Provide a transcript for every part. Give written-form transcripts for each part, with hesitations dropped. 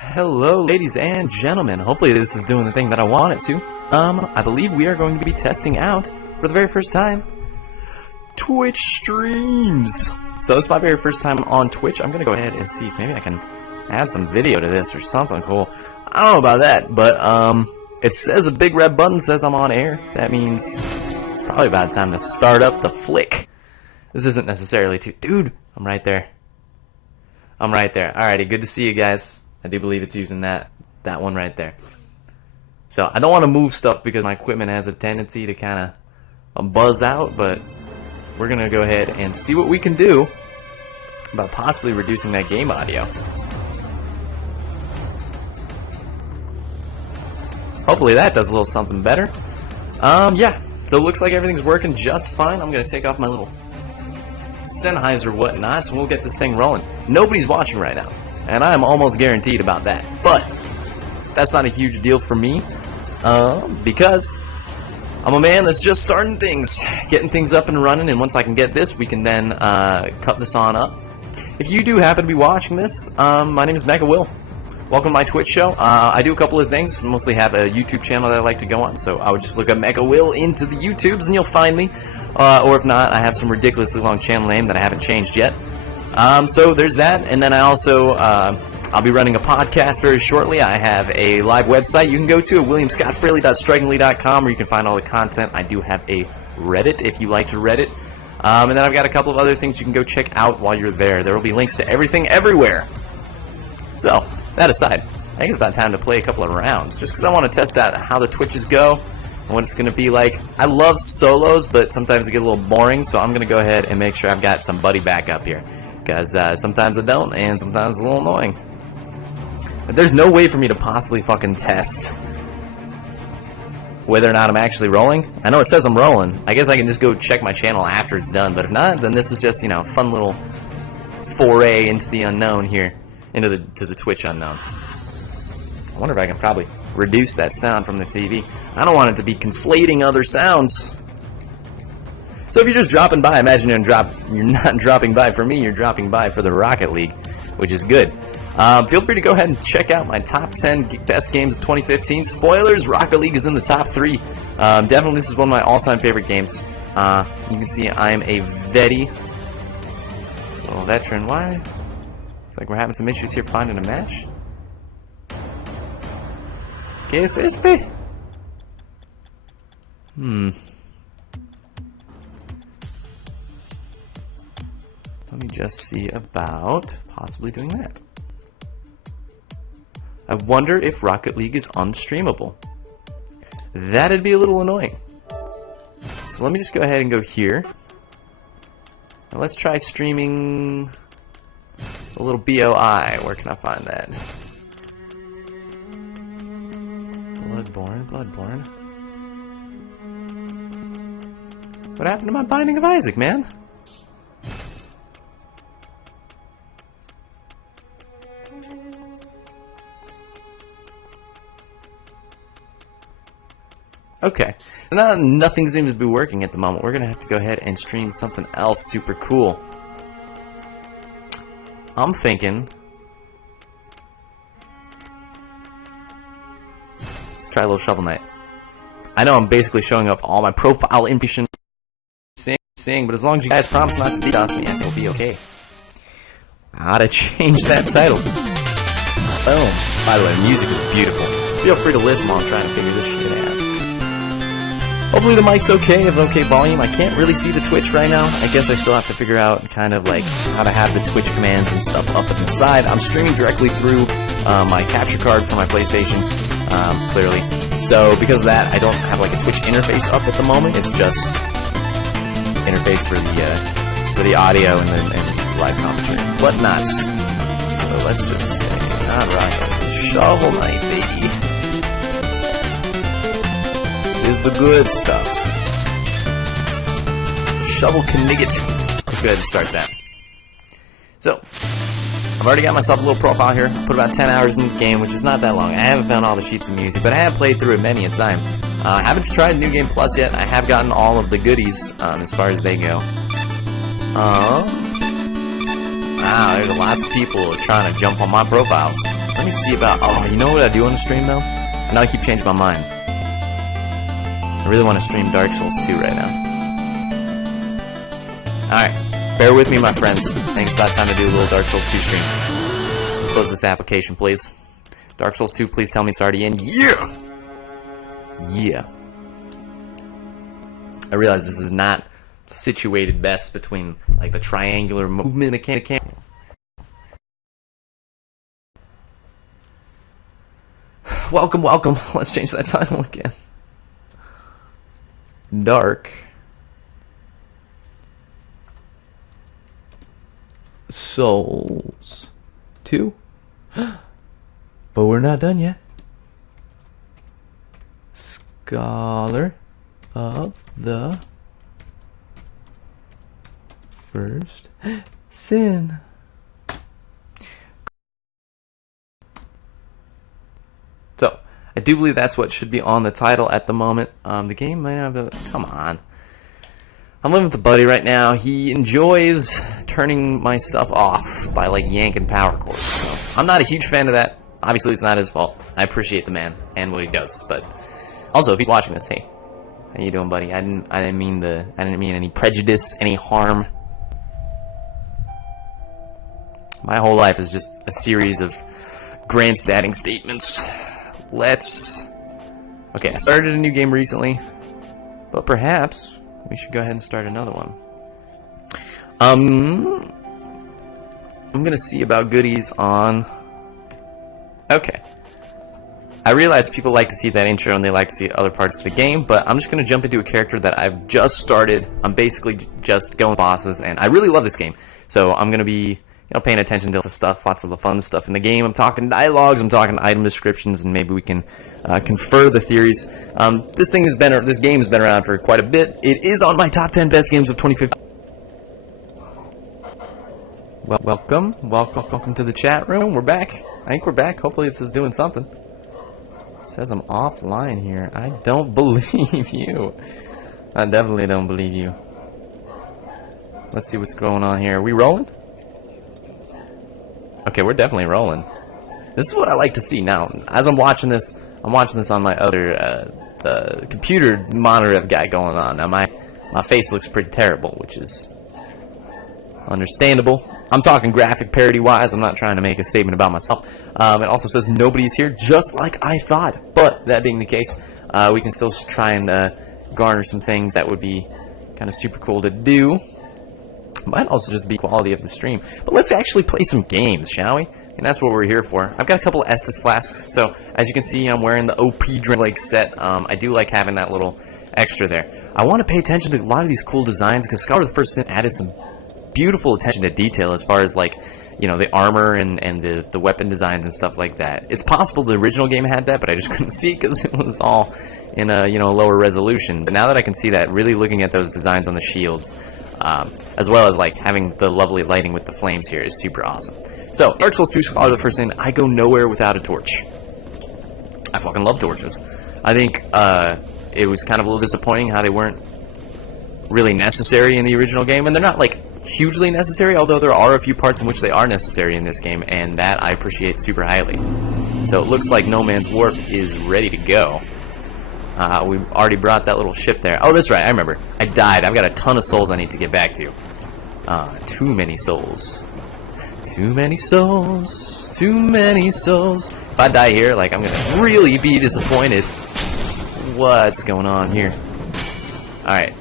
Hello, ladies and gentlemen. Hopefully this is doing the thing that I want it to. I believe we are going to be testing out, for the very first time, Twitch streams. So this is my very first time on Twitch. I'm going to go ahead and see if maybe I can add some video to this or something cool. I don't know about that, but it says a big red button says I'm on air. That means it's probably about time to start up the flick. This isn't necessarily too... Dude, I'm right there. I'm right there. Alrighty, good to see you guys. I do believe it's using that one right there. So I don't want to move stuff because my equipment has a tendency to kind of buzz out, but we're going to go ahead and see what we can do about possibly reducing that game audio. Hopefully that does a little something better. Yeah, so it looks like everything's working just fine. I'm going to take off my little Sennheiser whatnots and we'll get this thing rolling. Nobody's watching right now, and I'm almost guaranteed about that. But that's not a huge deal for me because I'm a man that's just starting things, getting things up and running, and once I can get this, we can then cut this on up. If you do happen to be watching this, my name is MechaWill. Welcome to my Twitch show. I do a couple of things, mostly have a YouTube channel that I like to go on, so I would just look up MechaWill into the YouTubes and you'll find me. Or if not, I have some ridiculously long channel name that I haven't changed yet. So there's that, and then I also, I'll be running a podcast very shortly. I have a live website you can go to at williamscottfraley.strikingly.com where you can find all the content. I do have a Reddit if you like to Reddit. And then I've got a couple of other things you can go check out while you're there. There will be links to everything everywhere. So, that aside, I think it's about time to play a couple of rounds, just because I want to test out how the Twitches go and what it's going to be like. I love solos, but sometimes they get a little boring, so I'm going to go ahead and make sure I've got somebody back up here, because sometimes I don't, and sometimes it's a little annoying. But there's no way for me to possibly fucking test whether or not I'm actually rolling. I know it says I'm rolling. I guess I can just go check my channel after it's done, but if not, then this is just, you know, fun little foray into the unknown here, into the Twitch unknown. I wonder if I can probably reduce that sound from the TV. I don't want it to be conflating other sounds. So if you're just dropping by, imagine you're not dropping by for me, you're dropping by for the Rocket League, which is good. Feel free to go ahead and check out my top 10 best games of 2015. Spoilers, Rocket League is in the top 3. Definitely this is one of my all-time favorite games. You can see I'm a little veteran. Why? Looks like we're having some issues here finding a match. ¿Qué es este? Let me just see about possibly doing that. I wonder if Rocket League is unstreamable. That'd be a little annoying. So let me just go ahead and go here. Now let's try streaming a little BOI. Where can I find that? Bloodborne. What happened to my Binding of Isaac, man? Okay, so now nothing seems to be working at the moment. We're going to have to go ahead and stream something else super cool. I'm thinking... let's try a little Shovel Knight. I know I'm basically showing off all my profile information, but as long as you guys promise not to DDoS me, I think we'll be okay. How to change that title. Boom. By the way, the music is beautiful. Feel free to listen while I'm trying to figure this shit out. Hopefully the mic's okay, have okay volume. I can't really see the Twitch right now. I guess I still have to figure out kind of like how to have the Twitch commands and stuff up at the side. I'm streaming directly through my capture card for my PlayStation, clearly. So because of that, I don't have like a Twitch interface up at the moment. It's just interface for the audio and the live commentary. Whatnots. So let's just say, alright, Shovel Knight, baby. Is the good stuff. Shovel Knigget. Let's go ahead and start that. So, I've already got myself a little profile here. Put about 10 hours in the game, which is not that long. I haven't found all the sheets of music, but I have played through it many a time. I haven't tried New Game Plus yet. I have gotten all of the goodies as far as they go. Wow, there's lots of people trying to jump on my profiles. Let me see about... Oh, you know what I do want to stream, though? And now I keep changing my mind. I really want to stream Dark Souls 2 right now. Alright. Bear with me, my friends. I think it's about time to do a little Dark Souls 2 stream. Let's close this application, please. Dark Souls 2, please tell me it's already in. Yeah! Yeah. I realize this is not situated best between, like, the triangular movement of the camera. Welcome, welcome. Let's change that title again. Dark Souls 2. But we're not done yet. Scholar of the First Sin. So, I do believe that's what should be on the title at the moment. The game might have a... Come on. I'm living with a buddy right now. He enjoys turning my stuff off by, like, yanking power cords. So, I'm not a huge fan of that. Obviously, it's not his fault. I appreciate the man and what he does. But, also, if he's watching this, hey. How you doing, buddy? I didn't mean any prejudice, any harm. My whole life is just a series of grandstanding statements. Okay, I started a new game recently, but perhaps we should go ahead and start another one. I'm gonna see about goodies on... Okay. I realize people like to see that intro and they like to see other parts of the game, but I'm just gonna jump into a character that I've just started. I'm basically just going bosses, and I really love this game. So I'm gonna be... paying attention to stuff, lots of the fun stuff in the game. I'm talking dialogues, I'm talking item descriptions, and maybe we can confer the theories. This game has been around for quite a bit. It is on my top 10 best games of 2015. Welcome to the chat room. We're back. I think we're back. Hopefully this is doing something. It says I'm offline here. I don't believe you. I definitely don't believe you. Let's see what's going on here. Are we rolling? Okay, we're definitely rolling. This is what I like to see now. As I'm watching this on my other computer monitor I've got going on. Now my face looks pretty terrible, which is understandable. I'm talking graphic parity wise. I'm not trying to make a statement about myself. It also says nobody's here, just like I thought. But that being the case, we can still try and garner some things that would be kind of super cool to do. Might also just be quality of the stream. But let's actually play some games, shall we? And that's what we're here for. I've got a couple of Estus flasks, so as you can see, I'm wearing the OP Drink set. I do like having that little extra there. I want to pay attention to a lot of these cool designs, because Scholar of the First Sin added some beautiful attention to detail as far as, like, the armor and the weapon designs and stuff like that. It's possible the original game had that, but I just couldn't see because it was all in a, lower resolution. But now that I can see that, really looking at those designs on the shields, as well as like having the lovely lighting with the flames here is super awesome. So, Dark Souls 2 Scholar of the First Sin, I go nowhere without a torch. I fucking love torches. I think it was kind of a little disappointing how they weren't really necessary in the original game, and they're not like hugely necessary, although there are a few parts in which they are necessary in this game, and that I appreciate super highly. So it looks like No Man's Wharf is ready to go. We've already brought that little ship there. Oh, that's right, I remember. I died. I've got a ton of souls I need to get back to. Too many souls. Too many souls. Too many souls. If I die here, like, I'm gonna really be disappointed. What's going on here? Alright.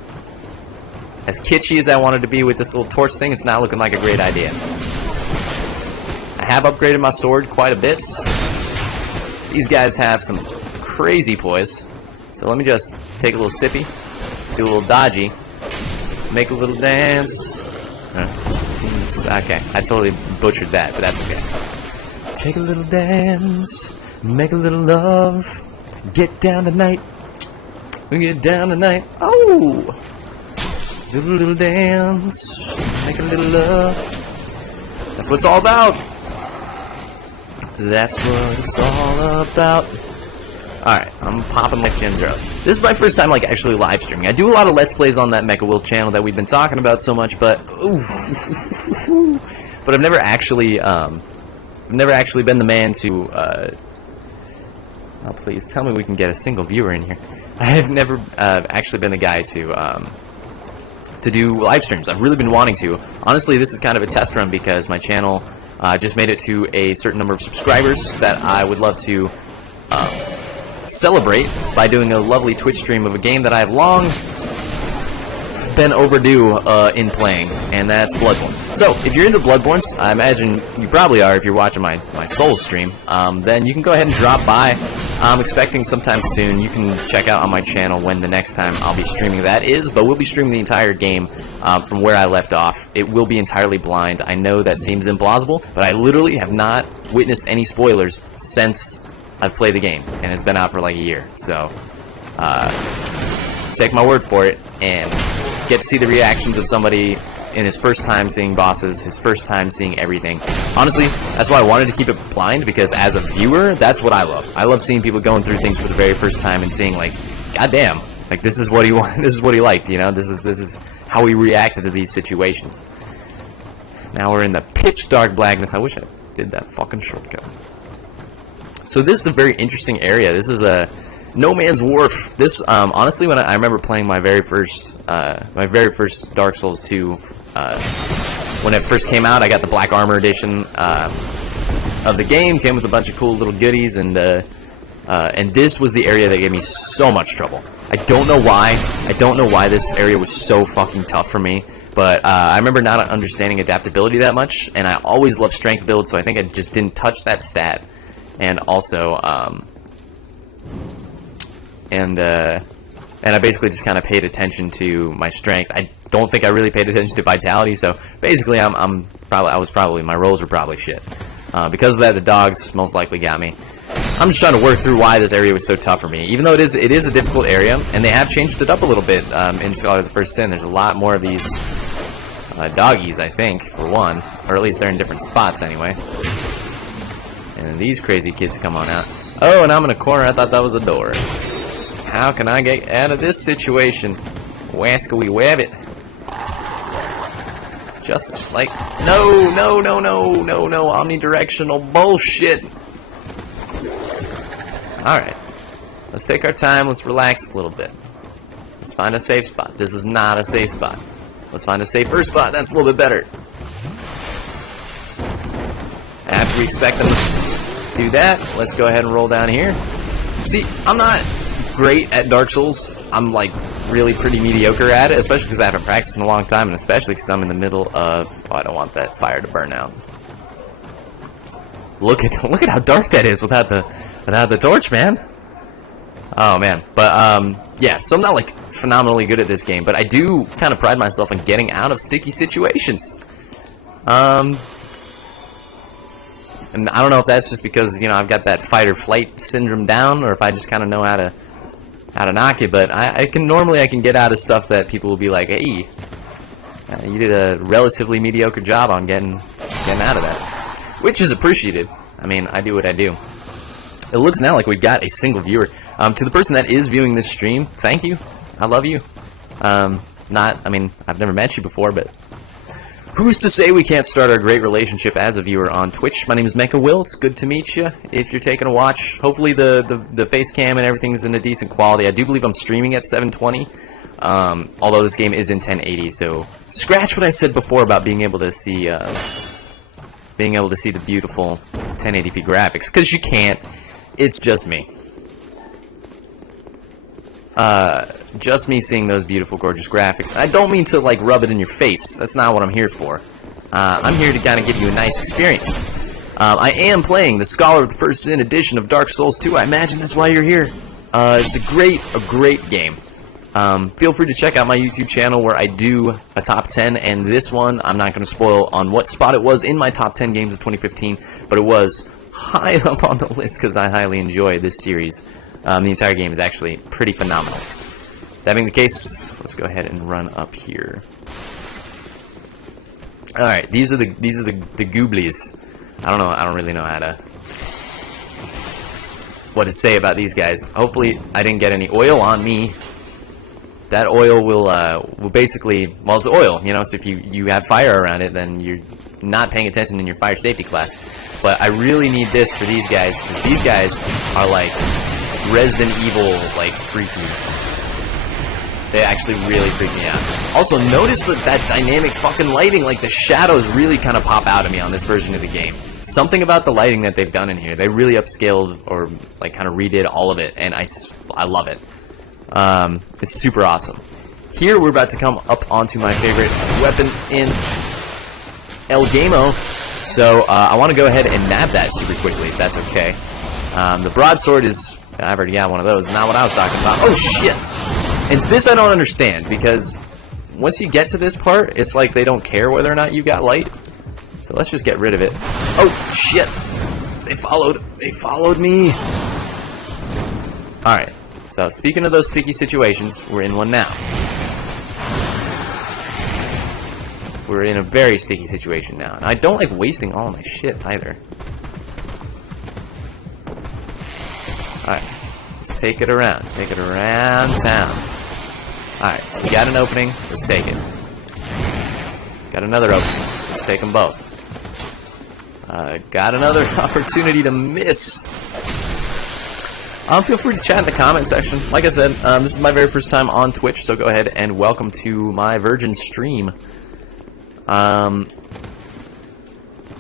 As kitschy as I wanted to be with this little torch thing, it's not looking like a great idea. I have upgraded my sword quite a bit. These guys have some crazy poise. So let me just take a little sippy, do a little dodgy, make a little dance. Okay, I totally butchered that, but that's okay. Take a little dance, make a little love, get down tonight, get down tonight. Oh! Do a little dance, make a little love. That's what it's all about. That's what it's all about. Alright, I'm popping like gems early. This is my first time, like, actually live streaming. I do a lot of Let's Plays on that MechaWill channel that we've been talking about so much, but... but I've never actually, I've never actually been the man to, oh, please, tell me we can get a single viewer in here. I've never actually been the guy to do live streams. I've really been wanting to. Honestly, this is kind of a test run because my channel just made it to a certain number of subscribers that I would love to celebrate by doing a lovely Twitch stream of a game that I've long been overdue in playing, and that's Bloodborne. So, if you're into Bloodborne, I imagine you probably are if you're watching my Souls stream, then you can go ahead and drop by. I'm expecting sometime soon. You can check out on my channel when the next time I'll be streaming that is, but we'll be streaming the entire game from where I left off. It will be entirely blind. I know that seems implausible, but I literally have not witnessed any spoilers since I've played the game, and it's been out for like a year. So, take my word for it, and get to see the reactions of somebody in his first time seeing bosses, his first time seeing everything. Honestly, that's why I wanted to keep it blind, because as a viewer, that's what I love. I love seeing people going through things for the very first time and seeing, like, goddamn, like, this is what he this is what he liked, you know? This is how he reacted to these situations. Now we're in the pitch dark blackness. I wish I did that fucking shortcut. So this is a very interesting area. This is a No Man's Wharf. This, honestly, when I remember playing my very first Dark Souls 2, when it first came out, I got the Black Armor edition of the game. Came with a bunch of cool little goodies, and this was the area that gave me so much trouble. I don't know why. I don't know why this area was so fucking tough for me. But I remember not understanding adaptability that much, and I always loved strength build, so I think I just didn't touch that stat. And also, and I basically just kind of paid attention to my strength. I don't think I really paid attention to vitality, so basically my rolls were probably shit. Because of that, the dogs most likely got me. I'm just trying to work through why this area was so tough for me. Even though it is a difficult area, and they have changed it up a little bit in Scholar of the First Sin. There's a lot more of these doggies, I think, for one, or at least they're in different spots anyway. And these crazy kids come on out. Oh, and I'm in a corner. I thought that was a door. How can I get out of this situation? Wascally web it. Just like, no, omnidirectional bullshit. Alright. Let's take our time, let's relax a little bit. Let's find a safe spot. This is not a safe spot. Let's find a safer spot, that's a little bit better. After we expect them to do that, let's go ahead and roll down here. See, I'm not great at Dark Souls. I'm like really pretty mediocre at it, especially because I haven't practiced in a long time, and especially because I'm in the middle of, oh, I don't want that fire to burn out. Look at how dark that is without the torch, man. Oh man, but yeah, so I'm not like phenomenally good at this game, but I do kind of pride myself in getting out of sticky situations. And I don't know if that's just because, you know, I've got that fight or flight syndrome down, or if I just kind of know how to knock it. But I can get out of stuff that people will be like, hey, you did a relatively mediocre job on getting out of that, which is appreciated. I mean, I do what I do. It looks now like we've got a single viewer. To the person that is viewing this stream, thank you. I love you. I mean, I've never met you before, but who's to say we can't start our great relationship as a viewer on Twitch? My name is MechaWill. It's good to meet you. If you're taking a watch, hopefully the face cam and everything's in a decent quality. I do believe I'm streaming at 720, although this game is in 1080. So scratch what I said before about being able to see the beautiful 1080p graphics, because you can't. It's just me. Just me seeing those beautiful, gorgeous graphics. I don't mean to, like, rub it in your face. That's not what I'm here for. I'm here to kind of give you a nice experience. I am playing the Scholar of the First Sin edition of Dark Souls 2. I imagine that's why you're here. It's a great game. Feel free to check out my YouTube channel where I do a top 10, and this one, I'm not going to spoil on what spot it was in my top 10 games of 2015, but it was high up on the list because I highly enjoy this series. The entire game is actually pretty phenomenal. That being the case, let's go ahead and run up here. All right, these are the gooblies. I don't really know what to say about these guys. Hopefully, I didn't get any oil on me. That oil will basically, well, it's oil, you know. So if you have fire around it, then you're not paying attention in your fire safety class. But I really need this for these guys, because these guys are like Resident Evil, like, freaky. They actually really freak me out. Also, notice that dynamic fucking lighting, like the shadows really kind of pop out at me on this version of the game. Something about the lighting that they've done in here. They really upscaled or like kind of redid all of it, and I love it. It's super awesome. Here we're about to come up onto my favorite weapon in El Gamo. So I want to go ahead and nab that super quickly, if that's okay. The broadsword is... I've already got one of those. It's not what I was talking about. Oh, shit! And this I don't understand, because once you get to this part, it's like they don't care whether or not you got light. So let's just get rid of it. Oh, shit! They followed me! Alright, so speaking of those sticky situations, we're in one now. We're in a very sticky situation now. And I don't like wasting all my shit, either. Alright, let's take it around. Take it around town. Alright, so we got an opening. Let's take it. Got another opening. Let's take them both. Got another opportunity to miss. Feel free to chat in the comment section. Like I said, this is my very first time on Twitch, so go ahead and welcome to my virgin stream.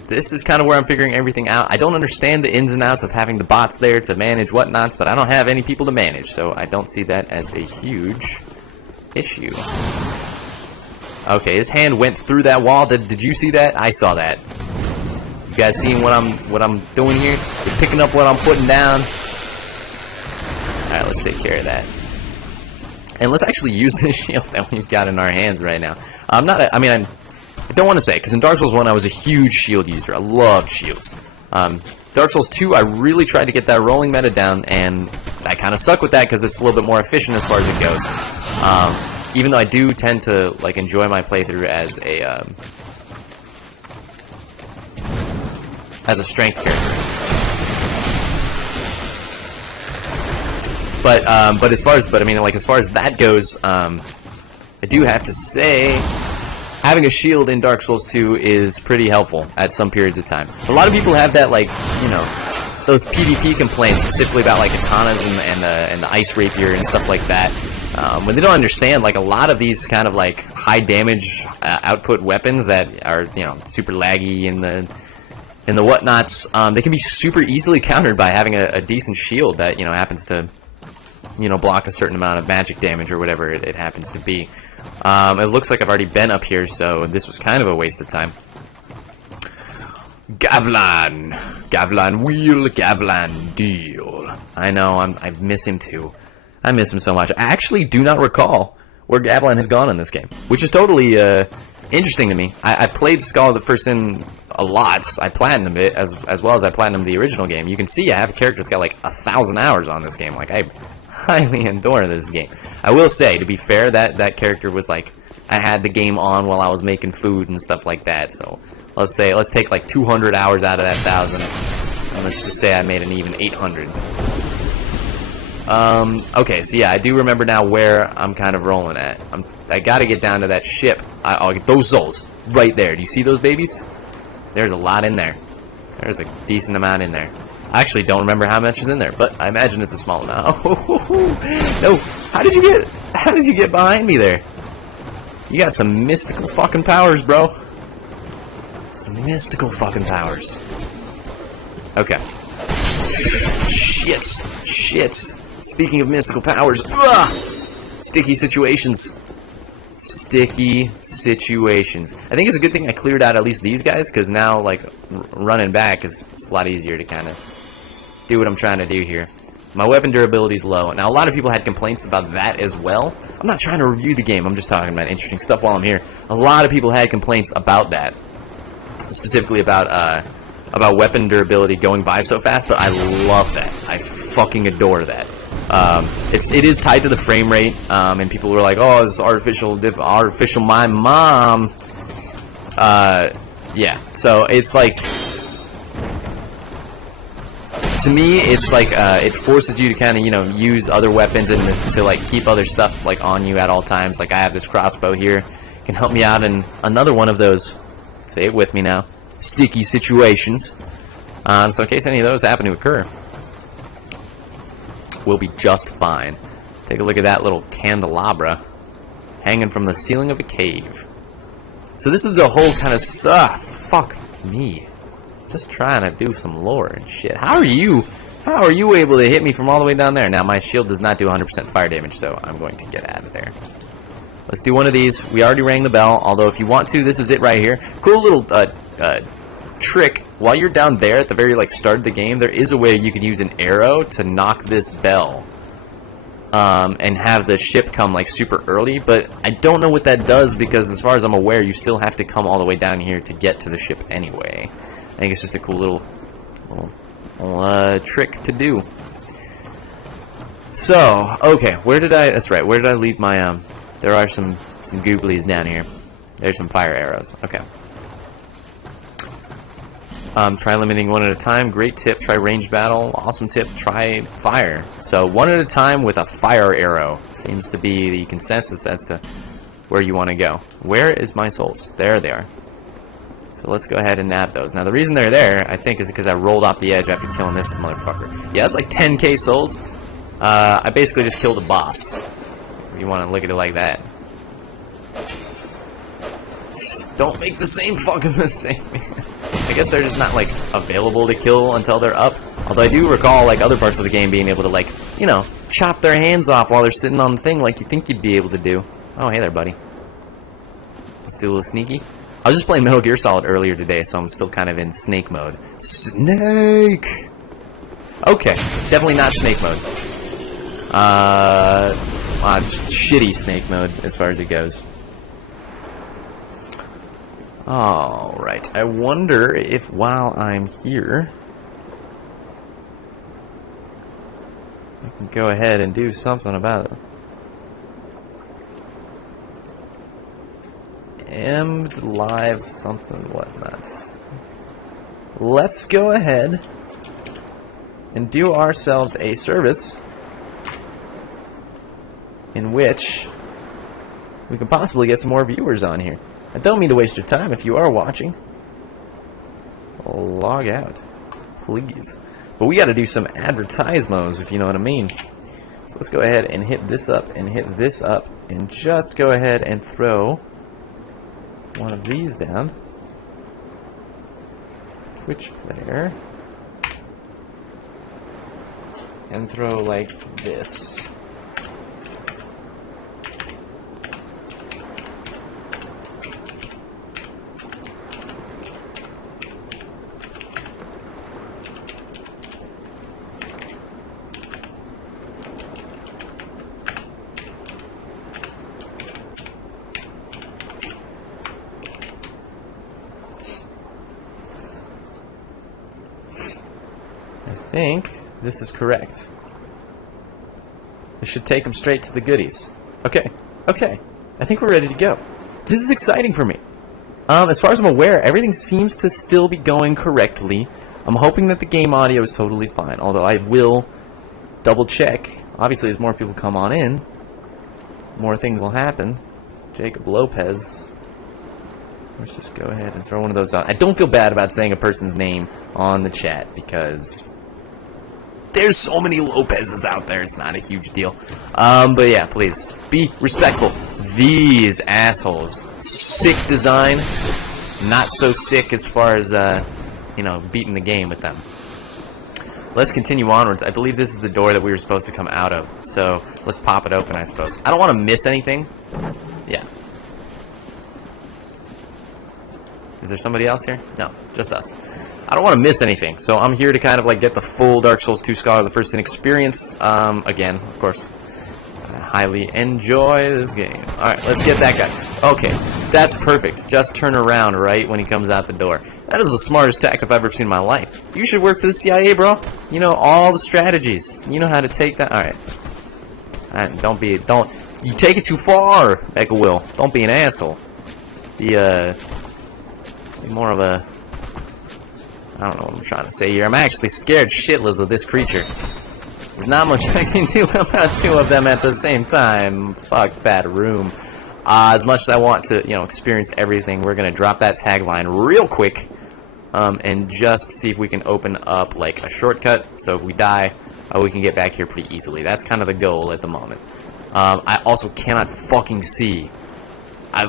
This is kind of where I'm figuring everything out. I don't understand the ins and outs of having the bots there to manage whatnots, but I don't have any people to manage, so I don't see that as a huge issue. Okay, his hand went through that wall. Did you see that? I saw that. You guys seeing what I'm doing here? You're picking up what I'm putting down. Alright, let's take care of that. And let's actually use this shield that we've got in our hands right now. I don't want to say, because in Dark Souls 1 I was a huge shield user. I loved shields. Dark Souls 2 I really tried to get that rolling meta down, and I kind of stuck with that because it's a little bit more efficient as far as it goes. Even though I do tend to like enjoy my playthrough as a strength character. But as far as that goes, I do have to say, having a shield in Dark Souls 2 is pretty helpful at some periods of time. A lot of people have that, like, you know, those PvP complaints specifically about like katanas and the ice rapier and stuff like that. When they don't understand, like, a lot of these kind of like high damage output weapons that are, you know, super laggy in the whatnots, they can be super easily countered by having a decent shield that, you know, happens to, you know, block a certain amount of magic damage or whatever it happens to be. It looks like I've already been up here, so this was kind of a waste of time. Gavlan wheel, Gavlan deal. I know, I miss him too. I miss him so much. I actually do not recall where Gavlan has gone in this game, which is totally interesting to me. I played Skull of the First Sin a lot. I platinumed it as well as I platinumed the original game. You can see I have a character that's got like 1,000 hours on this game. Like, I highly adore this game. I will say, to be fair, that character was like, I had the game on while I was making food and stuff like that. So let's take like 200 hours out of that 1,000, and let's just say I made an even 800. Okay, so yeah, I do remember now where I'm kind of rolling at. I gotta get down to that ship. I'll get those souls right there. Do you see those babies? There's a lot in there. There's a decent amount in there. I actually don't remember how much is in there, but I imagine it's a small amount. No, how did you get behind me there? You got some mystical fucking powers, bro. Some mystical fucking powers. Okay. Shits. Speaking of mystical powers, sticky situations. Sticky situations. I think it's a good thing I cleared out at least these guys, because now, like, running back it's a lot easier to kind of do what I'm trying to do here. My weapon durability is low. Now, a lot of people had complaints about that as well. I'm not trying to review the game. I'm just talking about interesting stuff while I'm here. A lot of people had complaints about that, specifically about weapon durability going by so fast, but I love that. I fucking adore that. It is tied to the frame rate, and people were like, "Oh, it's artificial, my mom." Yeah. So it's like, to me, it's like it forces you to kind of, you know, use other weapons and to like keep other stuff like on you at all times. Like, I have this crossbow here, can help me out in another one of those. Say it with me now. Sticky situations. So in case any of those happen to occur, we'll be just fine. Take a look at that little candelabra hanging from the ceiling of a cave. So this was a whole kind of fuck me. Just trying to do some lore and shit. How are you able to hit me from all the way down there? Now my shield does not do 100% fire damage, so I'm going to get out of there. Let's do one of these. We already rang the bell, although if you want to, this is it right here. Cool little trick. While you're down there at the very start of the game, there is a way you can use an arrow to knock this bell. And have the ship come super early, but I don't know what that does because as far as I'm aware, you still have to come all the way down here to get to the ship anyway. I think it's just a cool little trick to do. So, okay, that's right, where did I leave my, there are some googlies down here. There's some fire arrows, okay. Try limiting one at a time. Great tip. Try ranged battle. Awesome tip. Try fire. So one at a time with a fire arrow seems to be the consensus as to where you want to go. Where is my souls? There they are. So let's go ahead and nab those. Now the reason they're there, I think, is because I rolled off the edge after killing this motherfucker. Yeah, that's like 10k souls. I basically just killed a boss. If you want to look at it like that. Don't make the same fucking mistake, man. I guess they're just not available to kill until they're up. Although I do recall other parts of the game being able to chop their hands off while they're sitting on the thing like you think you'd be able to do. Oh, hey there, buddy. Let's do a little sneaky. I was just playing Metal Gear Solid earlier today, so I'm still kind of in snake mode. Snake! Okay, definitely not snake mode. Shitty snake mode as far as it goes. Alright, I wonder if while I'm here, I can go ahead and do something about it. Emmed live something whatnots. Let's go ahead and do ourselves a service in which we can possibly get some more viewers on here. I don't mean to waste your time. If you are watching, log out, please. But we got to do some advertisements, if you know what I mean. So let's go ahead and hit this up and hit this up, and just go ahead and throw one of these down. Twitch player, and throw like this. I think this is correct. This should take them straight to the goodies. Okay, okay. I think we're ready to go. This is exciting for me. As far as I'm aware, everything seems to still be going correctly. I'm hoping that the game audio is totally fine, although I will double check. Obviously, as more people come on in, more things will happen. Jacob Lopez. Let's just go ahead and throw one of those down. I don't feel bad about saying a person's name on the chat because there's so many Lopez's out there. It's not a huge deal. But yeah, please be respectful. These assholes. Sick design. Not so sick as far as, beating the game with them. Let's continue onwards. I believe this is the door that we were supposed to come out of. So let's pop it open, I suppose. I don't want to miss anything. Yeah. Is there somebody else here? No, just us. I don't want to miss anything, so I'm here to kind of get the full Dark Souls 2 Scholar of the First Sin experience. Again, of course, I highly enjoy this game. Alright, let's get that guy. Okay, that's perfect. Just turn around right when he comes out the door. That is the smartest tactic I've ever seen in my life. You should work for the CIA, bro. You know all the strategies. You know how to take that. Alright. You take it too far, MechaWill. Don't be an asshole. Be more of a... I don't know what I'm trying to say here. I'm actually scared shitless of this creature. There's not much I can do about two of them at the same time. Fuck that room. As much as I want to, experience everything, we're going to drop that tagline real quick. and just see if we can open up like a shortcut. So if we die, we can get back here pretty easily. That's kind of the goal at the moment. I also cannot fucking see.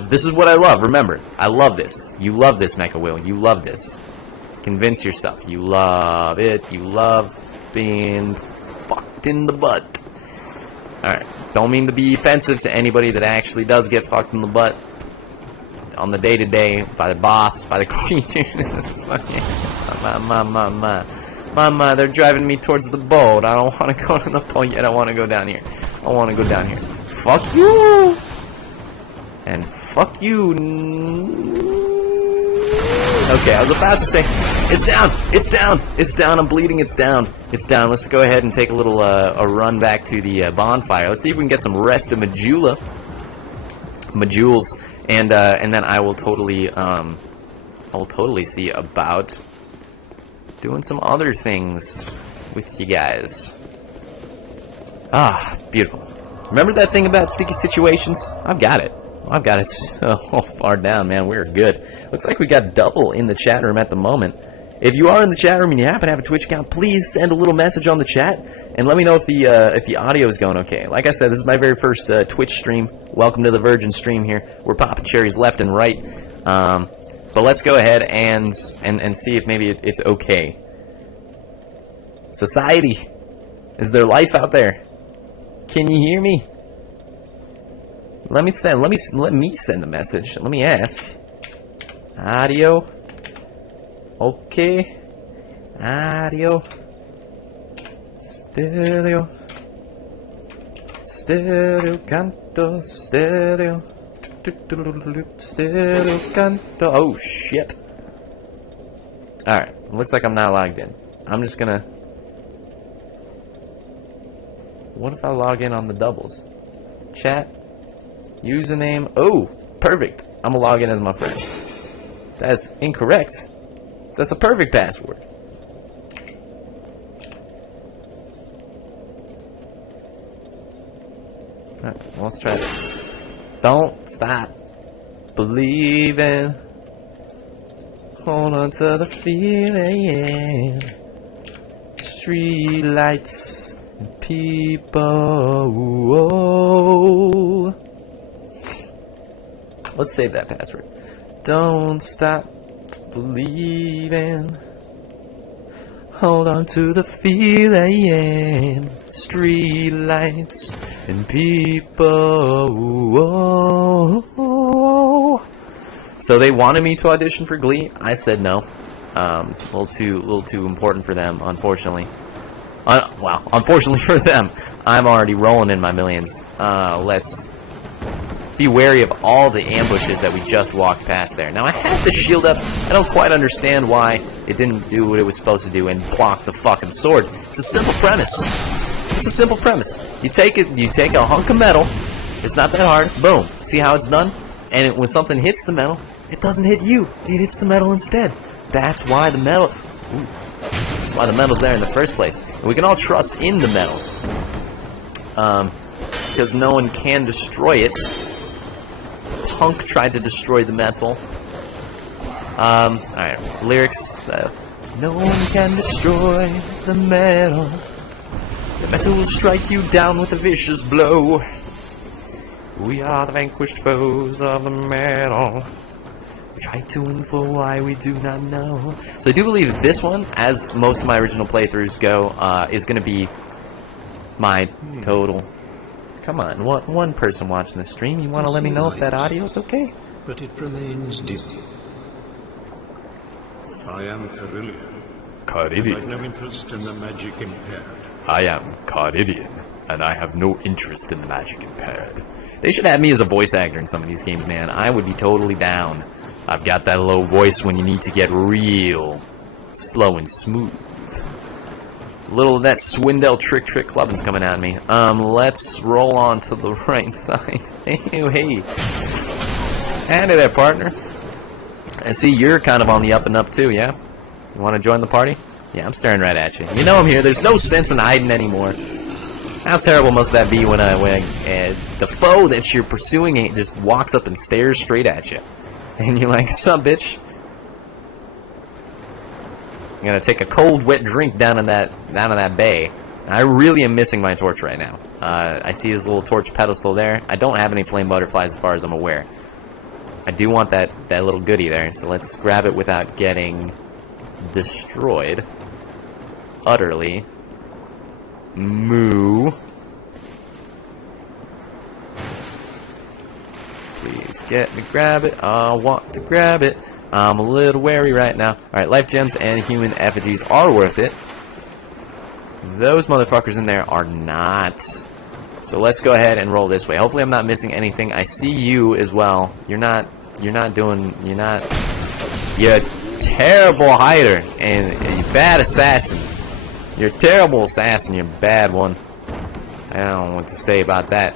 This is what I love. Remember, I love this. You love this, MechaWill. You love this. Convince yourself. You love it. You love being fucked in the butt. Alright. Don't mean to be offensive to anybody that actually does get fucked in the butt on the day-to-day by the boss, by the creatures. Mama, they're driving me towards the boat. I don't want to go to the boat yet. I want to go down here. I want to go down here. Fuck you! And fuck you. Okay, I was about to say, it's down! It's down! It's down! I'm bleeding, it's down! It's down. Let's go ahead and take a little a run back to the bonfire. Let's see if we can get some rest of MechaWill. And then I will totally see about doing some other things with you guys. Ah, beautiful. Remember that thing about sticky situations? I've got it. I've got it so far down, man. We're good. Looks like we got double in the chat room at the moment. If you are in the chat room and you happen to have a Twitch account, please send a little message on the chat and let me know if the audio is going okay. Like I said, this is my very first Twitch stream. Welcome to the Virgin stream here. We're popping cherries left and right. But let's go ahead and see if maybe it's okay. Society, is there life out there? Can you hear me? Let me send a message. Let me ask. Audio. Okay. Audio. Stereo. Stereo canto. Stereo. Stereo canto. Oh shit. Alright. Looks like I'm not logged in. I'm just gonna. What if I log in on the doubles? Chat. Username. Oh, perfect. I'm gonna log in as my friend. That's incorrect. That's a perfect password. Alright, well, let's try this. Don't stop believing. Hold on to the feeling. Street lights and people. Whoa. Let's save that password. Don't stop believing. Hold on to the feeling. Street lights and people. Whoa. So they wanted me to audition for Glee. I said no. A little too important for them, unfortunately. Well, unfortunately for them, I'm already rolling in my millions. Let's be wary of all the ambushes that we just walked past there. Now, I have the shield up. I don't quite understand why it didn't do what it was supposed to do and block the fucking sword. It's a simple premise. It's a simple premise. You take a hunk of metal. It's not that hard. Boom. See how it's done? And when something hits the metal, it doesn't hit you. It hits the metal instead. That's why the metal. Ooh, that's why the metal's there in the first place. And we can all trust in the metal, because no one can destroy it. Punk tried to destroy the metal. Alright, lyrics. No one can destroy the metal. The metal will strike you down with a vicious blow. We are the vanquished foes of the metal. We try to win for why we do not know. So I do believe that this one, as most of my original playthroughs go, is going to be my total. Come on, one person watching the stream, you want to let me know if that audio is okay? But it remains dim. I am Carillion. Carillion. I have no interest in the magic impaired. I am Carillion, and I have no interest in the magic impaired. They should have me as a voice actor in some of these games, man. I would be totally down. I've got that low voice when you need to get real slow and smooth. Little of that Swindell trick clubbing's coming at me. Let's roll on to the right side. Hey. Howdy there, partner. I see you're kind of on the up and up too, yeah? You want to join the party? Yeah, I'm staring right at you. You know I'm here. There's no sense in hiding anymore. How terrible must that be when the foe that you're pursuing just walks up and stares straight at you? And you're like, what's up, bitch? I'm gonna take a cold, wet drink down in that bay. I really am missing my torch right now. I see his little torch pedestal there. I don't have any flame butterflies as far as I'm aware. I do want that little goodie there, so let's grab it without getting destroyed. Utterly. Moo. Please get me, grab it. I want to grab it. I'm a little wary right now. Alright, life gems and human effigies are worth it. Those motherfuckers in there are not. So let's go ahead and roll this way. Hopefully I'm not missing anything. I see you as well. You're not You're a terrible hider and a bad assassin. You're a terrible assassin, you're a bad one. I don't know what to say about that.